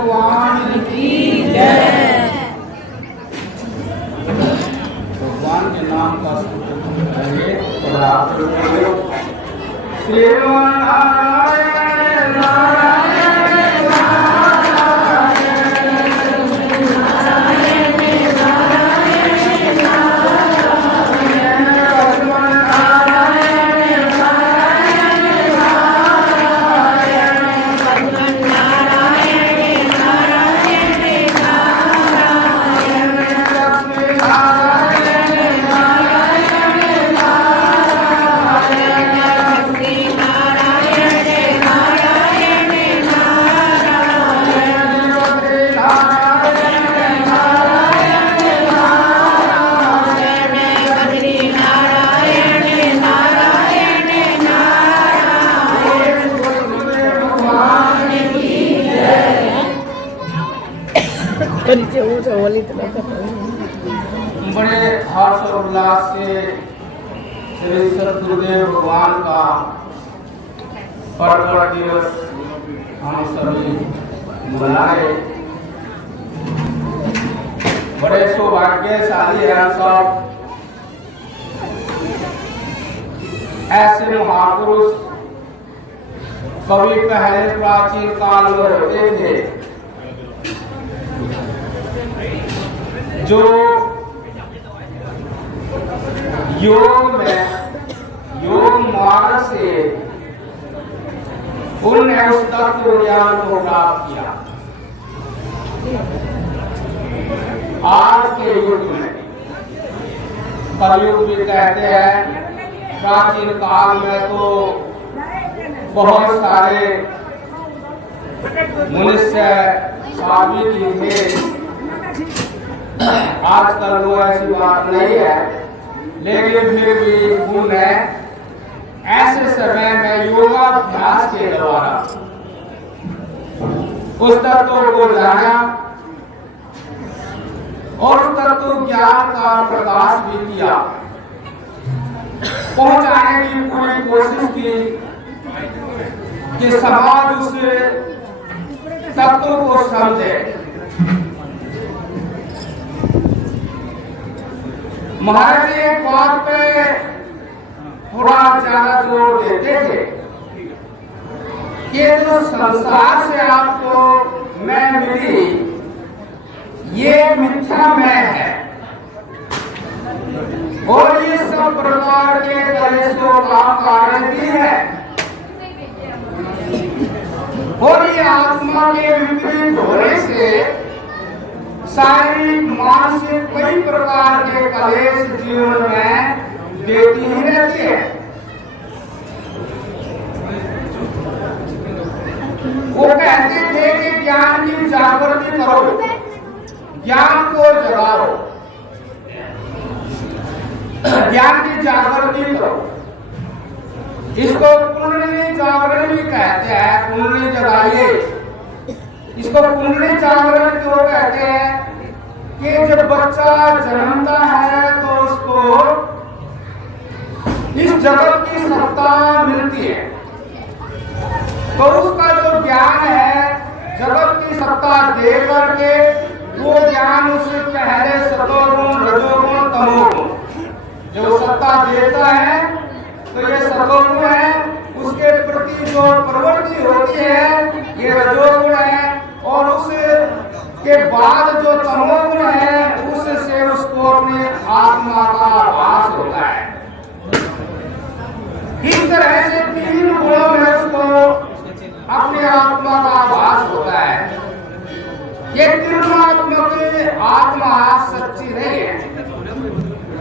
भगवान की जय। भगवान के नाम का श्रीमन्नारायण नारायण बड़े हर्ष और उल्लास से श्री सतगुरुदेव भगवान का प्रकट दिवस हम सभी मनाए। बड़े सौभाग्यशाली हैं सब। ऐसे महापुरुष कभी पहले प्राचीन काल में होते थे जो योग मार्ग से उन्होंने उस तत्व ज्ञान को प्राप्त किया। आज के युग में कलयुग भी कहते हैं, प्राचीन काल में तो बहुत सारे मनुष्य साबित थे। आजकल वो ऐसी बात नहीं है, लेकिन फिर भी गुण है। ऐसे समय में योगाभ्यास के द्वारा उस तत्व को जाना और उस तत्व ज्ञान का प्रकाश भी किया, पहुंचाने की पूरी कोशिश की कि समाज उस तत्व को समझे। महाराज जी एक बात पे थोड़ा ज्यादा जोर देते थे कि जो संसार से आपको मैं मिली ये मिथ्या मैं है और ये सब प्रकार के कलेशों का कारण भी है और ये आत्मा के विपरीत होने से शारीरिक मानसिक कई प्रकार के कलेश जीवन में देती ही रहती है। वो कहते थे कि ज्ञान की जागृति करो, ज्ञान को जगाओ, ज्ञान की जागृति करो। इसको कुंडली जागरण भी कहते हैं। कुंडली जगाइए। इसको कुंडली जागरण क्यों कहते हैं कि जब बच्चा जन्मता है तो उसको इस जगत की सत्ता मिलती है, तो उसका जो ज्ञान है जगत की सत्ता दे करके वो ज्ञान उसे पहले सतोगुण रजोगुण तमोगुण जो सत्ता देता है, तो ये सतोगुण है, उसके प्रति जो प्रवृत्ति होती है ये रजोगुण है, और उसके बाद जो तमोगुण है उससे उसको अपनी आत्मा का आभास होता है। इस तरह से तीन गुणों में उसको अपनी आत्मा का आभास होता है। ये त्रिगुणात्मक आत्मा सच्ची नहीं है।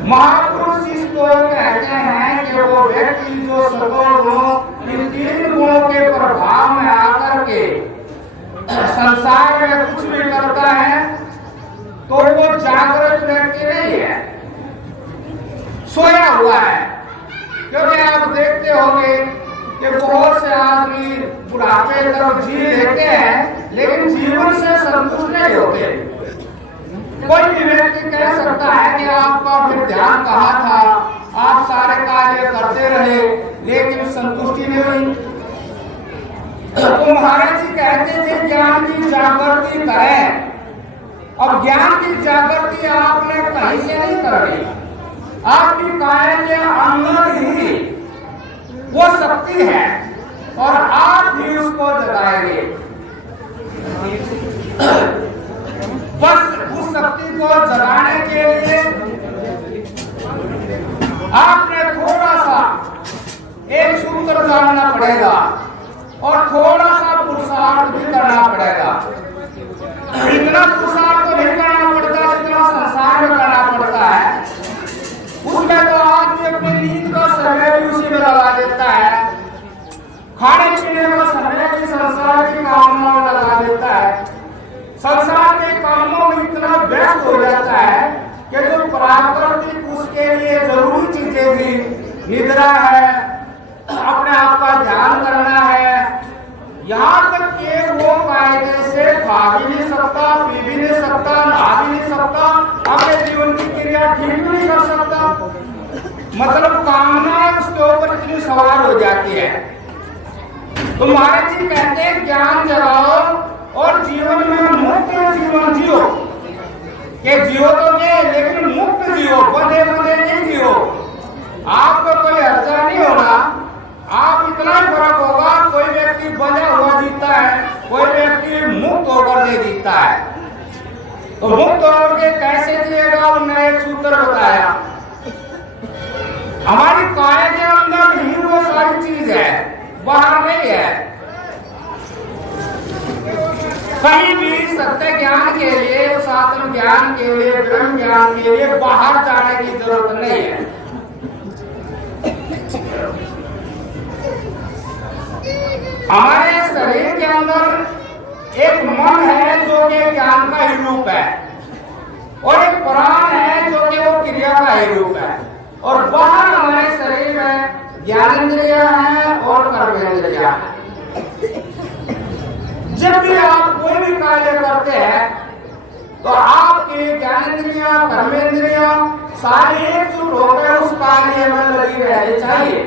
महापुरुष इसको कहते हैं कि वो व्यक्ति जो सतोगुणों इन तीन गुणों के प्रभाव में आकर के संसार में कुछ भी करता है तो वो जागृत व्यक्ति नहीं है, सोया हुआ है। क्योंकि आप देखते होंगे कि बहुत से आदमी बुढ़ापे तक जी लेते हैं लेकिन जीवन से संतुष्ट नहीं होते। कोई भी व्यक्ति कह सकता है कि आपका फिर ध्यान कहाँ था, आप सारे कार्य करते रहे लेकिन संतुष्टि नहीं हुई। तो महाराज जी कहते थे ज्ञान की जागृति अब ज्ञान की जागृति आपने कहीं से नहीं करनी, आपकी काया के अंदर ही वो शक्ति है और आप भी उसको जगाएंगे। बस उस शक्ति को जगाने के लिए आपने थोड़ा सा एक सूत्र जानना पड़ेगा और थोड़ा सा पुरुषार्थ भी करना पड़ेगा। इतना पुरुषार्थ तो नहीं करना पड़ता जितना संसार में करना पड़ता है। उसमें तो आदमी अपनी नींद का समय भी उसी में लगा देता है, खाने पीने का समय भी संसार की कामों में लगा देता है, संसार के कामों में इतना व्यस्त हो जाता है कि जो प्राकृतिक उसके लिए जरूरी चीजें भी, निद्रा है, अपने आप का ध्यान करना है, यहाँ तक कि वो कायदे से खा भी नहीं सकता, पी भी नहीं सकता, नहा भी नहीं सकता, अपने जीवन की क्रिया ठीक भी नहीं कर सकता। मतलब कामना उसके ऊपर इतनी सवार हो जाती है। तो महाराज जी कहते हैं ज्ञान जगाओ और जीवन में मुक्त जीवन जियो। कि जियो तो नहीं, लेकिन मुक्त जियो, बंधे बंधे नहीं जियो। आपको कोई अर्जा नहीं होना, आप इतना फर्क होगा, कोई व्यक्ति बंधा हुआ जीता है, कोई व्यक्ति मुक्त होकर नहीं जीता है। तो मुक्त होकर के कैसे जिएगा, उन्होंने एक सूत्र बताया। हमारी काया के अंदर ही वो सारी चीज है, बाहर नहीं है। कहीं भी सत्य ज्ञान के लिए, उस आत्म ज्ञान के लिए, ब्रह्म ज्ञान के लिए बाहर जाने की जरूरत नहीं है। हमारे शरीर के अंदर एक मन है जो कि ज्ञान का ही रूप है, और एक प्राण है जो कि वो क्रिया का ही रूप है, और बाहर हमारे शरीर में ज्ञानेंद्रिया है और कर्मेंद्रिया है। जब भी आप कोई भी कार्य करते हैं तो आपके ज्ञानेंद्रिया, कर्मेंद्रिया सारे एकजुट होकर उस कार्य में लगी रहनी चाहिए।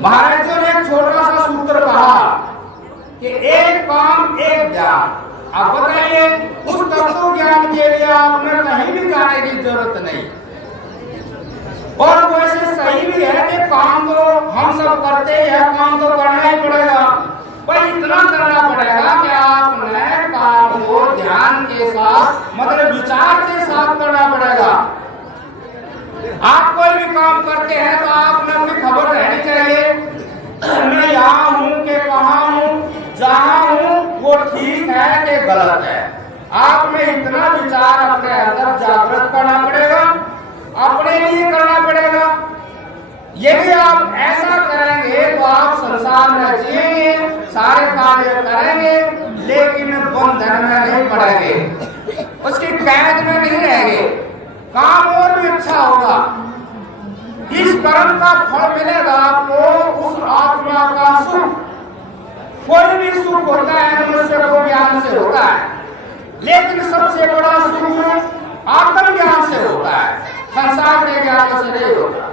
महाराज जी ने एक छोटा सा सूत्र कहा कि एक काम एक ज्ञान। अब बताइए, उस तत्व ज्ञान के लिए आपने कहीं भी जाने की जरूरत नहीं। और वैसे सही भी है कि काम तो हम सब करते ही है, काम तो करना ही पड़ेगा, पर इतना करना पड़ेगा कि आपने काम को ध्यान के साथ, मतलब विचार के साथ करना पड़ेगा। आप कोई भी काम करते हैं तो आपने अपनी खबर रहनी चाहिए, मैं यहाँ हूँ कि कहाँ हूँ, जहाँ हूँ वो ठीक है कि गलत है। आपने इतना विचार अपने अंदर जागृत करना पड़ेगा, अपने लिए करना पड़ेगा। यदि आप ऐसा करेंगे तो आप संसार में जिएंगे, सारे कार्य करेंगे, लेकिन बंधन में नहीं पड़ेंगे, उसकी कैद में नहीं रहेंगे, काम और भी अच्छा होगा। इस कर्म का फल मिलेगा आपको, उस आत्मा का सुख। कोई भी सुख होता है मनुष्य को ज्ञान से होता है, लेकिन सबसे बड़ा सुख आत्म ज्ञान से होता है, संसार के ज्ञान से नहीं होता।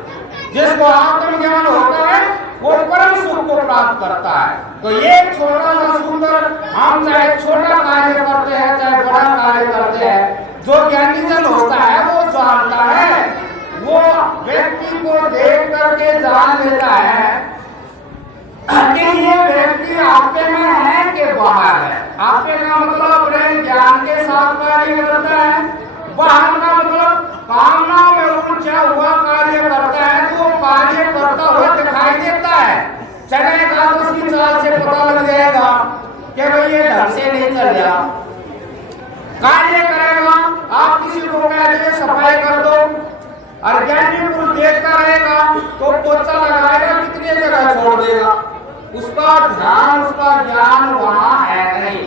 जिसको आत्म ज्ञान होता है वो परम सुख को प्राप्त करता है। तो ये छोटा सा सुंदर, हम चाहे छोटा कार्य करते हैं चाहे बड़ा कार्य करते हैं, जो ज्ञानी जन होता है वो जानता है, वो व्यक्ति को देख करके जान लेता है कि ये व्यक्ति आपके में है कि बाहर है। आपके का मतलब अपने ज्ञान के साथ कार्य करता है, बाहर का मतलब कामनाओं में उलझा हुआ कार्य करता है। तो वो कार्य करता हुआ दिखाई देता है, चलेगा तो उसकी चाल से पता लग जाएगा कि भाई ये ढंग से नहीं चल रहा। कार्य करेगा, आप किसी को कह दीजिए सफाई कर दो, और ज्ञानी पुरुष देखता रहेगा तो पोछा लगाएगा, कितनी जगह छोड़ देगा, उसका ध्यान, उसका ज्ञान वहां है नहीं।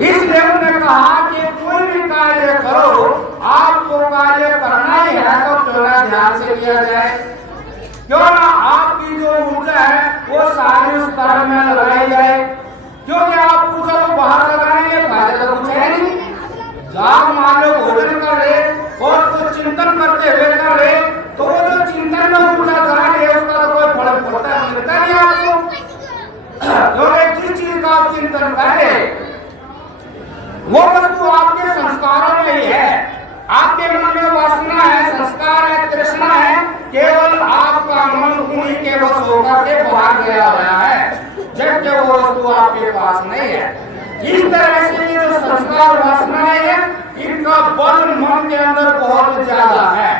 इसलिए उन्होंने कहा कि कोई भी कार्य करो, आपको कार्य करना ही है तो क्यों ना ध्यान से किया जाए, क्यों ना आपकी जो ऊर्जा है वो सारी उस कर्म में लगाई जाए। क्योंकि आप ऊर्जा को बाहर लगाएंगे फायदा तो कुछ है नहीं। आप मान लो भोजन कर रहे और कुछ चिंतन करते हुए कर रहे, तो वो जो चिंतन में ऊर्जा जा रही है उसका तो कोई फल पड़ता मिलता नहीं आपको। क्योंकि जिस चीज का आप चिंतन करें उन्हीं के वश होकर के बाहर गया हुआ है, जबकि वो वस्तु आपके पास नहीं है। इस तरह से ये जो संस्कार वासनाएं हैं, इनका बल मन के अंदर बहुत ज्यादा है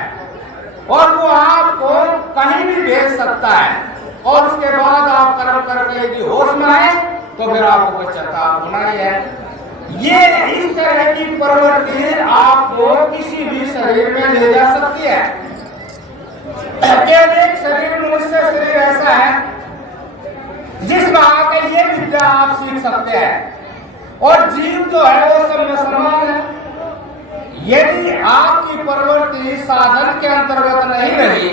और वो आपको कहीं भी भेज सकता है। और उसके बाद आप कर्म करके यदि होश में आए तो फिर आपको पश्चाताप होना ही है। ये इस तरह की प्रवृत्ति आपको किसी भी शरीर में ले जा सकती है। केवल एक शरीर, मनुष्य शरीर ऐसा है जिसमें आकर ये विद्या आप सीख सकते हैं और जीव जो है वो सब में समान है। यदि आपकी प्रवृत्ति साधन के अंतर्गत नहीं रही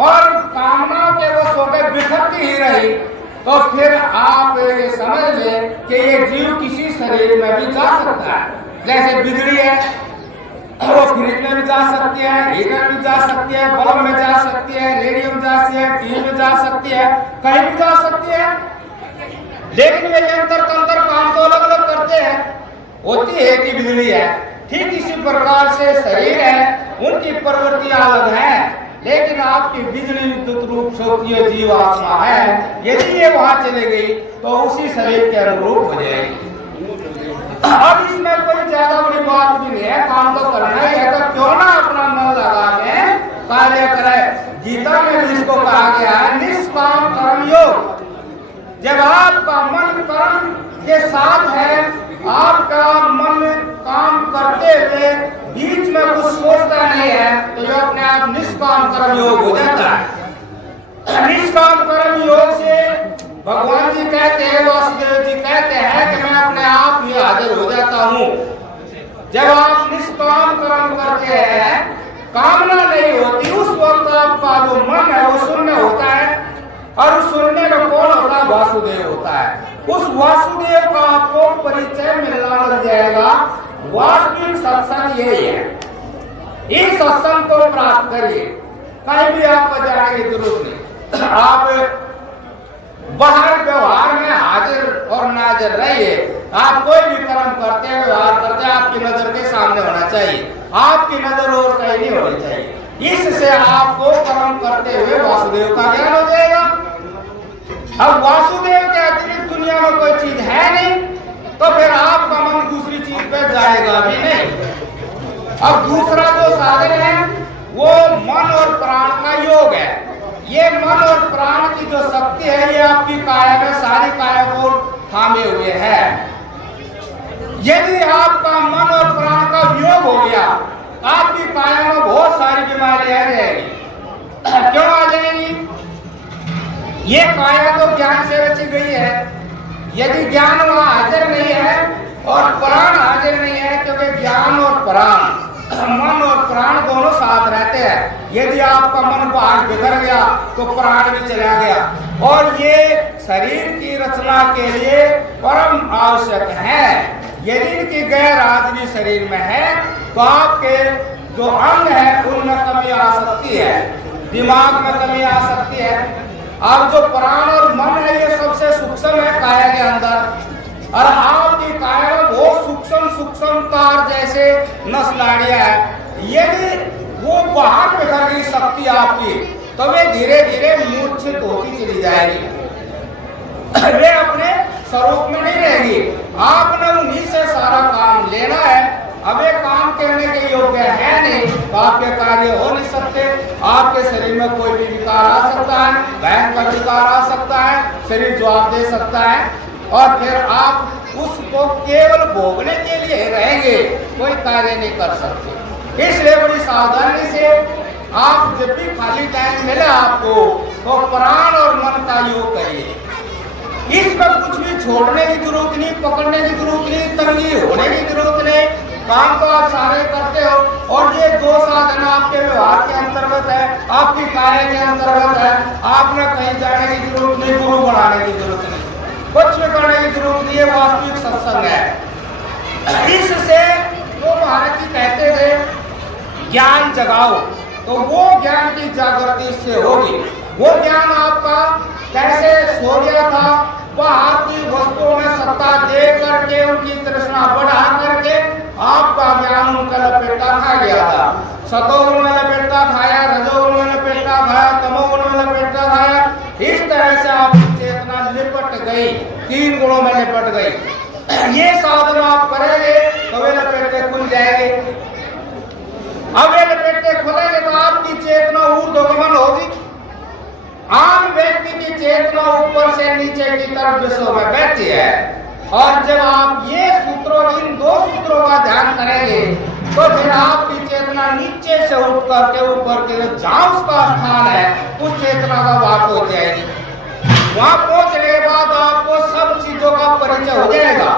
और कामनाओं के वश होकर बिखरती ही रही तो फिर आप ये समझ लें कि ये जीव किसी शरीर में भी जा सकता है। जैसे बिजली है, वो फ्रिज में भी जा सकती है, हीटर में जा सकती है, बल्ब में जा सकती है, रेडियो में जा सकती है, टीवी में जा सकती है, कहीं भी जा सकती है। लेकिन वे यंत्र तंत्र काम तो अलग अलग करते हैं, होती है कि बिजली है। ठीक इसी प्रकार से शरीर है, उनकी प्रवृत्ति अलग है, लेकिन आपकी बिजली विद्युत रूप से जीव आत्मा है। यदि ये वहां चली गई तो उसी शरीर के अनुरूप हो जाएगी। अब इसमें कोई ज्यादा बड़ी बात भी नहीं है, काम तो करना ही है, तो क्यों ना अपना मन लगा के कार्य करे। गीता में भी इसको कहा गया है निष्काम कर्म योग। जब आपका मन कर्म के साथ है, आपका मन काम करते हुए बीच में कुछ सोचता नहीं है, तो ये अपने आप निष्काम कर्म योग हो जाता है। निष्काम कर्म योग से भगवान जी कहते हैं, वासुदेव जी कहते हैं कि मैं अपने आप ही हाजिर हो जाता हूँ। जब आप निष्काम कर्म करते हैं, कामना नहीं होती, उस वक्त आपका जो मन है वो शून्य होता है और उस शून्य में कौन होता है? वासुदेव होता है। उस वासुदेव का आपको परिचय मिलना लग जाएगा। वास्तविक सत्संग यही है। इस सत्संग को प्राप्त करिए, कहीं भी आपको जाने की जरूरत नहीं। आप बाहर व्यवहार में हाजिर और नाजिर रहिए। आप कोई भी कर्म करते हैं, व्यवहार करते हैं, आपकी नजर के सामने होना चाहिए, आपकी नजर और कहीं नहीं होनी चाहिए। इससे आपको कर्म करते हुए वासुदेव का ज्ञान हो जाएगा। अब वासुदेव के अतिरिक्त दुनिया में कोई चीज है नहीं, तो फिर आपका मन दूसरी चीज पे जाएगा भी नहीं। अब दूसरा जो साधन है वो मन और प्राण का योग है। ये मन और प्राण की जो शक्ति है, ये आपकी काया में सारी काया को थामे हुए है। यदि आपका मन और प्राण का वियोग हो गया, आपकी काया में बहुत सारी बीमारियां आ जाएगी। क्यों आ जाएंगी? ये काया तो ज्ञान से रची गई है। यदि ज्ञान वहां हाजिर नहीं है और प्राण हाजिर नहीं है, क्योंकि ज्ञान और प्राण, मन और प्राण दोनों साथ रहते हैं। यदि आपका मन बाहर बिखर गया तो प्राण भी चला गया। और ये शरीर की रचना के लिए परम आवश्यक है। यदि इनकी गैर हाजिरी शरीर में है तो आपके जो अंग है उनमें कमी आ सकती है, दिमाग में कमी आ सकती है। अब जो प्राण और मन है ये सबसे सूक्ष्म है काया के अंदर, और आपकी काया में बहुत सूक्ष्म तार जैसे नस नाड़ियां है। यदि वो बाहर बिखर गई शक्ति आपकी, तो वे धीरे धीरे मूर्छित होती चली जाएगी, वे अपने स्वरूप में नहीं रहेगी। आपने उन्हीं से सारा काम लेना है। अब ये काम करने के योग्य है नहीं तो आपके कार्य हो नहीं सकते। आपके शरीर में कोई भी विकार आ सकता है, भयंकर विकार आ सकता है, शरीर जवाब दे सकता है, और फिर आप उसको केवल भोगने के लिए रहेंगे, कोई कार्य नहीं कर सकते। इसलिए बड़ी सावधानी से आप जब भी खाली टाइम मिले आपको, तो प्राण और मन का योग करिए। इसमें कुछ भी छोड़ने की जरूरत नहीं, पकड़ने की जरूरत नहीं, तंगी होने की जरूरत नहीं। काम तो आप सारे करते हो, और ये दो साधन आपके व्यवहार के अंतर्गत है, आपकी कार्य के अंतर्गत है। आपने कहीं जाने की जरूरत नहीं, गुरु बनाने की जरूरत नहीं, कुछ भी करने की जरूरत नहीं है। वास्तविक सत्संग है। इससे जो महाराज जी कहते थे ज्ञान जगाओ, तो वो ज्ञान की जागृति से होगी। वो ज्ञान आपका कैसे सो गया था, बाहर की वस्तुओं में सत्ता दे करके उनकी तृष्णा बढ़ा करके आपका ज्ञान उनका लपेटा खा गया था। सतोगुण में लपेटा खाया, रजोगुण में लपेटा खाया, तमोगुण में लपेटा खाया, 3 गुणों में निपट गई। ये साधना आप करेंगे तो वे लपेटे खुल जाएंगे। अब वे लपेटे खुलेंगे तो आपकी चेतना ऊर्ध्वगमन होगी। आम व्यक्ति की चेतना ऊपर से नीचे की तरफ विश्व में बैठी है, और जब आप ये सूत्रों, इन 2 सूत्रों का ध्यान करेंगे तो फिर आपकी चेतना नीचे से उठ करके ऊपर के जहां उसका स्थान है उस चेतना का वहां पहुंच जाएगी। वहां पहुंचने के बाद आपको सब चीजों का परिचय हो जाएगा,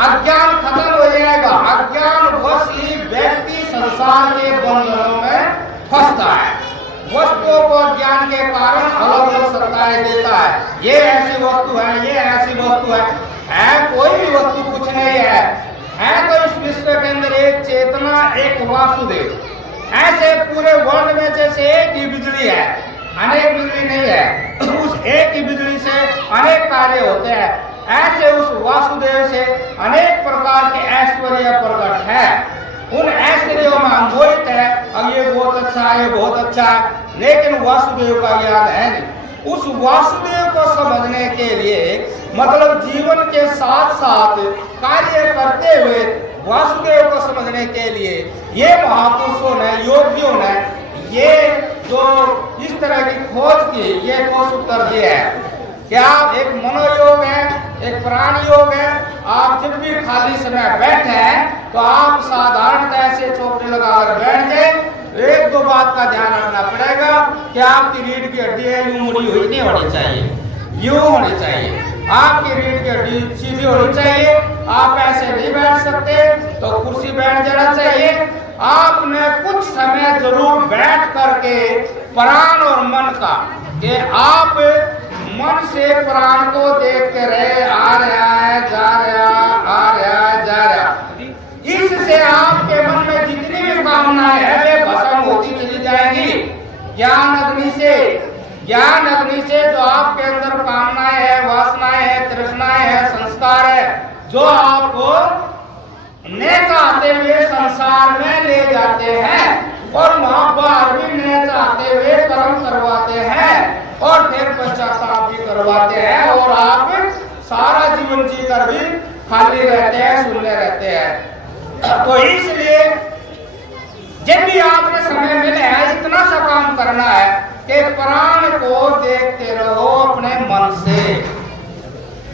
अज्ञान खत्म हो जाएगा। अज्ञान वश ही व्यक्ति संसार के बंधनों में फंसता है, वस्तुओं को ज्ञान के कारण अलग अलग सत्ताएं देता है। ये ऐसी वस्तु है, ये ऐसी वस्तु है कोई भी वस्तु कुछ नहीं है तो इस विश्व के अंदर एक चेतना, एक वासुदेव। ऐसे पूरे वर्ल्ड में जैसे एक ही बिजली है, अनेक बिजली नहीं है, उस एक ही बिजली से अनेक कार्य होते हैं, ऐसे उस वासुदेव से अनेक प्रकार के ऐश्वर्य प्रकट है। उन ऐश्वर्यों में हम मोहित है, अब ये बहुत अच्छा है, ये बहुत अच्छा है, लेकिन वासुदेव का ज्ञान है नहीं। उस वासुदेव को समझने के लिए मतलब जीवन के साथ साथ कार्य करते हुए वासुदेव को समझने के लिए ये महापुरुषों ने, योगियों ने ये जो इस तरह की खोज की, ये खोज उत्तर दिया है। क्या एक मनोयोग है, एक प्राण योग है। आप जब भी खाली समय बैठे हैं तो आप साधारणतः से चौकड़ी लगाकर बैठ जाए। 1-2 बात का ध्यान रखना पड़ेगा कि आपकी रीढ़ की हड्डी है यूं मुड़ी हुई नहीं होनी चाहिए, यूं होनी चाहिए। आपकी रीढ़ की हड्डी सीधी होनी चाहिए। आप ऐसे नहीं बैठ सकते तो कुर्सी बैठ जाना चाहिए। आपने कुछ समय जरूर बैठ करके प्राण और मन का, कि आप मन से प्राण को देखते रहे, आ रहा है, जा रहा, आ रहा है, जा रहा। इससे आपके मन में जितनी भी कामनाएं है वे भस्म होती चली जाएंगी। ज्ञान अग्नि से जो आपके अंदर कामनाएं है, वासनाएं है, तृष्णाएं है, संस्कार है, जो आपको न चाहते हुए संसार में ले जाते हैं और वहां बाहर भी न चाहते हुए कर्म करवाते हैं और फिर पश्चाताप भी करवाते हैं, और आप सारा जीवन जीकर भी खाली रहते हैं, सुनने रहते हैं। तो इसलिए जब भी आपने समय मिले है इतना सा काम करना है कि प्राण को देखते रहो अपने मन से।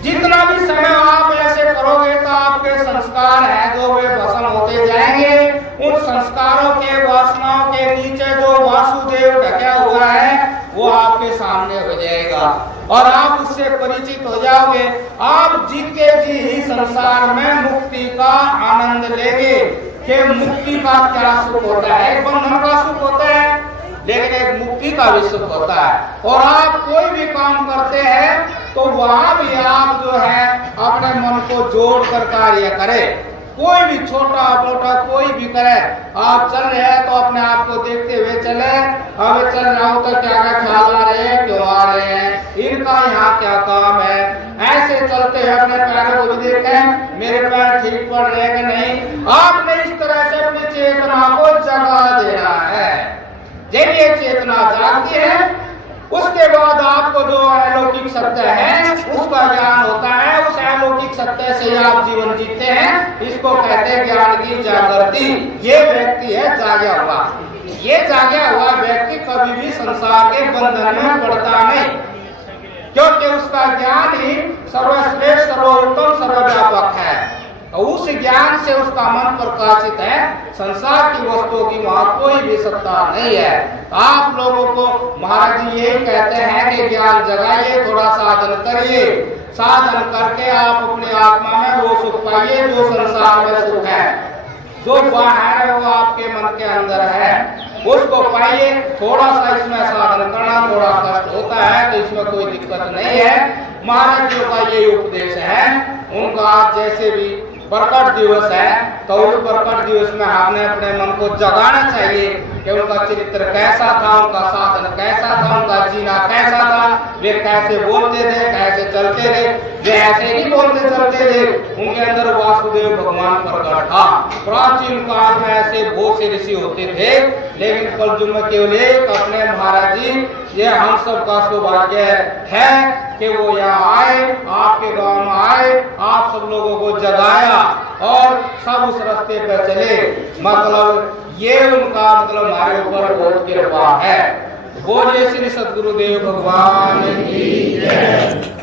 जितना भी समय आप ऐसे करोगे तो आपके संस्कार हैं जो वे भस्म होते जाएंगे। उन संस्कारों के, वासनाओं के नीचे जो वासुदेव ढका हुआ है वो आपके सामने हो जाएगा और आप उससे परिचित हो जाओगे। आप जीते जी ही संसार में मुक्ति का आनंद लेंगे कि मुक्ति का क्या सुख होता है। एक बंधन का सुख होता है, लेकिन एक मुक्ति का भी सुख होता है। और आप कोई भी काम करते हैं तो वहां भी आप जो है अपने मन को जोड़ कर कार्य करें। कोई भी छोटा मोटा कोई भी करे, आप चल रहे हैं तो अपने आप को देखते हुए चले। अब चल रहा हूं तो क्या क्या ख्याल आ रहे हैं, क्यों आ रहे हैं, इनका यहाँ क्या काम है। ऐसे चलते हैं अपने पैरों को भी देखें, मेरे पैर ठीक पड़ रहे हैं कि नहीं। आपने इस तरह से अपनी चेतना को जगा देना है। जब ये चेतना जागती है उसके बाद आपको जो अलौकिक सत्य है उसका ज्ञान होता है। उस अलौकिक सत्य से आप जीवन जीते हैं। इसको कहते हैं ज्ञान की जागृति। ये व्यक्ति है जागा हुआ। ये जागा हुआ व्यक्ति कभी भी संसार के बंधन में पड़ता नहीं, क्योंकि उसका ज्ञान ही सर्वश्रेष्ठ, सर्वोत्तम, सर्वव्यापक है। उस ज्ञान से उसका मन प्रकाशित है। संसार की वस्तुओं की वहां कोई भी सत्ता नहीं है। आप लोगों को महाराज जी यही कहते हैं कि ज्ञान जगाइए, थोड़ा साधन करिए। साधन करके आप अपने आत्मा में वो सुख पाइए जो संसार में सुख है। जो बाहर है वो आपके मन के अंदर है, उसको पाइए। थोड़ा सा इसमें साधन करना थोड़ा कष्ट होता है तो इसमें कोई दिक्कत नहीं है। महाराज जी का ये उपदेश है। उनका आज जैसे भी प्रकट दिवस है तो उस प्रकट दिवस में आपने अपने मन को जगाना चाहिए कि उनका चरित्र कैसा था, उनका साधन कैसा था, उनका जीना कैसा था, वे कैसे बोलते थे, कैसे चलते थे। वे ऐसे नहीं बोलते चलते थे उनके अंदर वासुदेव भगवान प्रकट था। प्राचीन काल में ऐसे बहुत से ऋषि होते थे, लेकिन कलयुग में केवल एक अपने महाराज जी, ये हम सब का सौभाग्य है कि वो यहाँ आए, आपके गांव में आए, आप सब लोगों को जगाया और सब उस रास्ते पर चले। मतलब ये उनका मतलब हमारे ऊपर बहुत कृपा है। बोलिए श्री सद्गुरुदेव भगवान की जय।